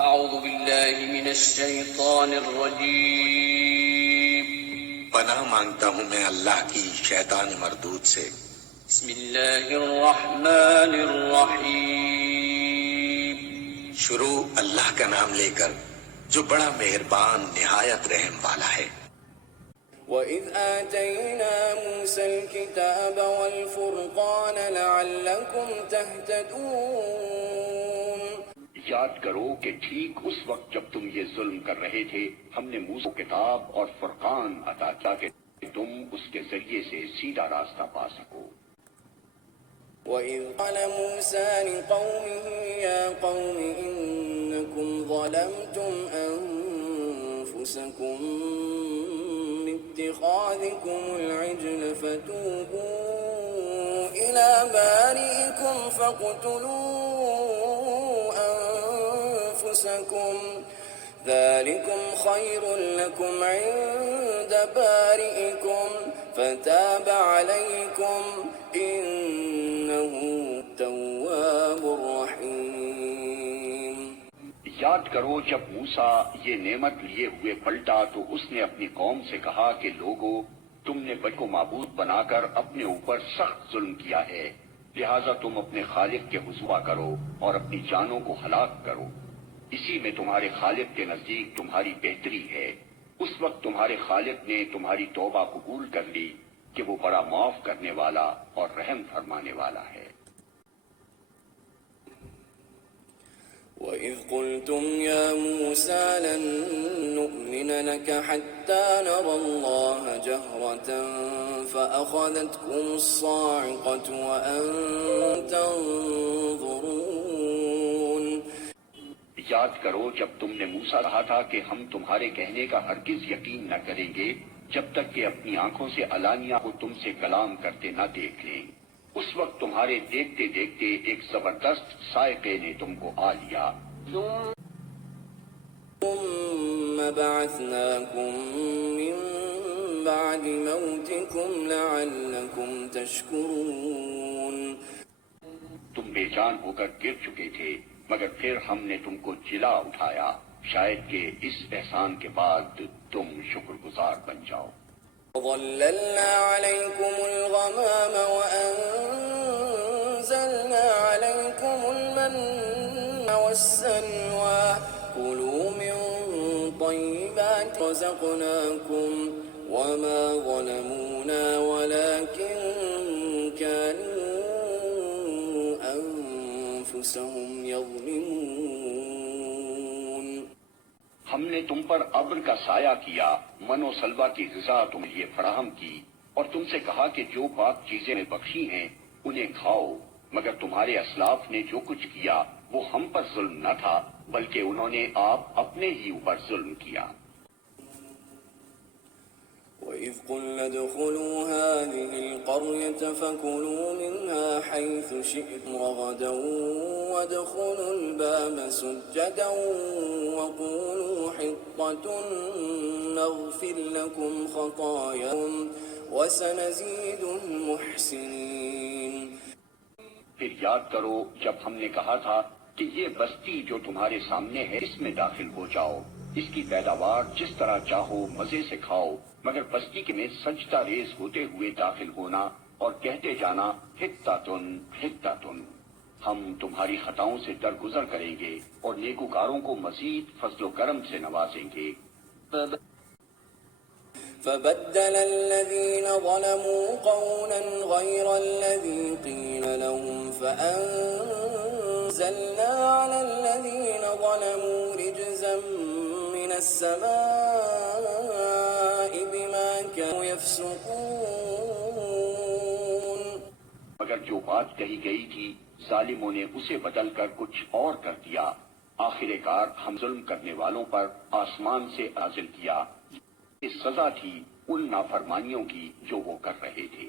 أعوذ بالله من الشيطان الرجيم. پناہ مانگتا ہوں میں اللہ کی شیطان مردود سے. بسم الله الرحمن الرحيم. شروع اللہ کا نام لے کر جو بڑا مہربان نہایت رحم والا ہے. وَإِذْ آتَيْنَا مُوسَى الْكِتَابَ وَالْفُرْقَانَ لَعَلَّكُمْ تَهْتَدُونَ. یاد کرو کہ ٹھیک اس وقت جب تم یہ ظلم کر رہے تھے ہم نے موسیٰ کو کتاب اور فرقان عطا کیا کہ تم اس کے ذریعے سے سیدھا راستہ پا سکو. وَإِذْ قَالَ مُوسَى لِقَوْمِهِ يَا قَوْمِ إِنَّكُمْ ظَلَمْتُمْ أَنفُسَكُمْ بِاتِّخَاذِكُمُ الْعِجْلَ فَتُوبُوا إِلَى بَارِئِكُمْ فَاقْتُلُوا أَنفُسَكُمْ ذَلِكُمْ خَيْرٌ لَكُمْ عِندَ بَارِئِكُمْ فَتَابَ عَلَيْكُمْ إِنَّهُ التَّوَّابُ الرَّحِيمُ. یاد کرو جب موسیٰ یہ نعمت لیے ہوئے پلٹا تو اس نے اپنی قوم سے کہا کہ لوگو تم نے بت کو معبود بنا کر اپنے اوپر سخت ظلم کیا ہے، لہٰذا تم اپنے خالق کے حضور کرو اور اپنی جانوں کو ہلاک کرو. اسی میں تمہارے خالق کے نزدیک تمہاری بہتری ہے. اس وقت تمہارے خالق نے تمہاری توبہ قبول کر لی کہ وہ بڑا معاف کرنے والا اور رحم فرمانے والا ہے. وَإِذْ قُلْتُمْ يَا مُوسَى لَن نُّؤْمِنَ لَكَ حَتَّى نَرَى اللَّهَ جَهْرَةً فَأَخَذَتْكُمُ الصَّاعِقَةُ وَأَنتُمْ تَنظُرُونَ. یاد کرو جب تم نے موسیٰ کہا تھا کہ ہم تمہارے کہنے کا ہرگز یقین نہ کریں گے جب تک کہ اپنی آنکھوں سے علانیہ کو تم سے کلام کرتے نہ دیکھ لیں. اس وقت تمہارے دیکھتے دیکھتے ایک زبردست صاعقے نے تم کو آ لیا. ثُمَّ بَعَثْنَاكُم مِّن بَعْدِ مَوْتِكُمْ لَعَلَّكُمْ تَشْكُرُونَ. تم بے جان ہو کر گر چکے تھے مگر پھر ہم نے تم کو جلا اٹھایا شاید کہ اس احسان کے بعد تم شکر گزار بن جاؤ. وَظَلَّلْنَا عَلَيْكُمُ الْغَمَامَ وَأَنزَلْنَا عَلَيْكُمُ الْمَنَّ وَالسَّلْوَىٰ كُلُوا مِن طَيِّبَاتِ مَا رَزَقْنَاكُمْ وَمَا ظَلَمُونَا وَلَٰكِن كَانُوا أَنفُسَهُمْ يَظْلِمُونَ. ہم نے تم پر ابر کا سایہ کیا، من و سلوہ کی غذا تمہیں یہ فراہم کی اور تم سے کہا کہ جو پاک چیزیں میں بخشی ہیں انہیں کھاؤ، مگر تمہارے اسلاف نے جو کچھ کیا وہ ہم پر ظلم نہ تھا بلکہ انہوں نے آپ اپنے ہی اوپر ظلم کیا. وَإِذْ قُلْنَا ادْخُلُوا هَٰذِهِ الْقَرْيَةَ فَكُلُوا مِنْهَا حَيْثُ شِئْتُمْ رَغَدًا وَادْخُلُوا الْبَابَ سُجَّدًا وَقُولُوا حِطَّةٌ نَّغْفِرْ لَكُمْ خَطَايَاكُمْ وَسَنَزِيدُ الْمُحْسِنِينَ. پھر یاد کرو جب ہم نے کہا تھا کہ یہ بستی جو تمہارے سامنے ہے اس میں داخل ہو جاؤ، اس کی پیداوار جس طرح چاہو مزے سے کھاؤ، مگر بستی کے میں سجدہ ریز ہوتے ہوئے داخل ہونا اور کہتے جانا حطّۃٌ حطّۃٌ. ہم تمہاری خطاؤں سے درگزر کریں گے اور نیکوکاروں کو مزید فضل و کرم سے نوازیں گے. فَبَدَّلَ الَّذِينَ ظَلَمُوا قَوْلًا غَيْرَ الَّذِي قِيلَ لَهُمْ فَأَنزَلْنَا عَلَى الَّذِينَ ظَلَمُوا رِجْزًا مِّنَ السَّمَاءِ بِمَا كَانُوا يَفْسُقُونَ. مگر جو بات کہی گئی تھی ظالموں نے اسے بدل کر کچھ اور کر دیا. آخر کار ہم ظلم کرنے والوں پر آسمان سے نازل کیا. اس سزا تھی ان نافرمانیوں کی جو وہ کر رہے تھے.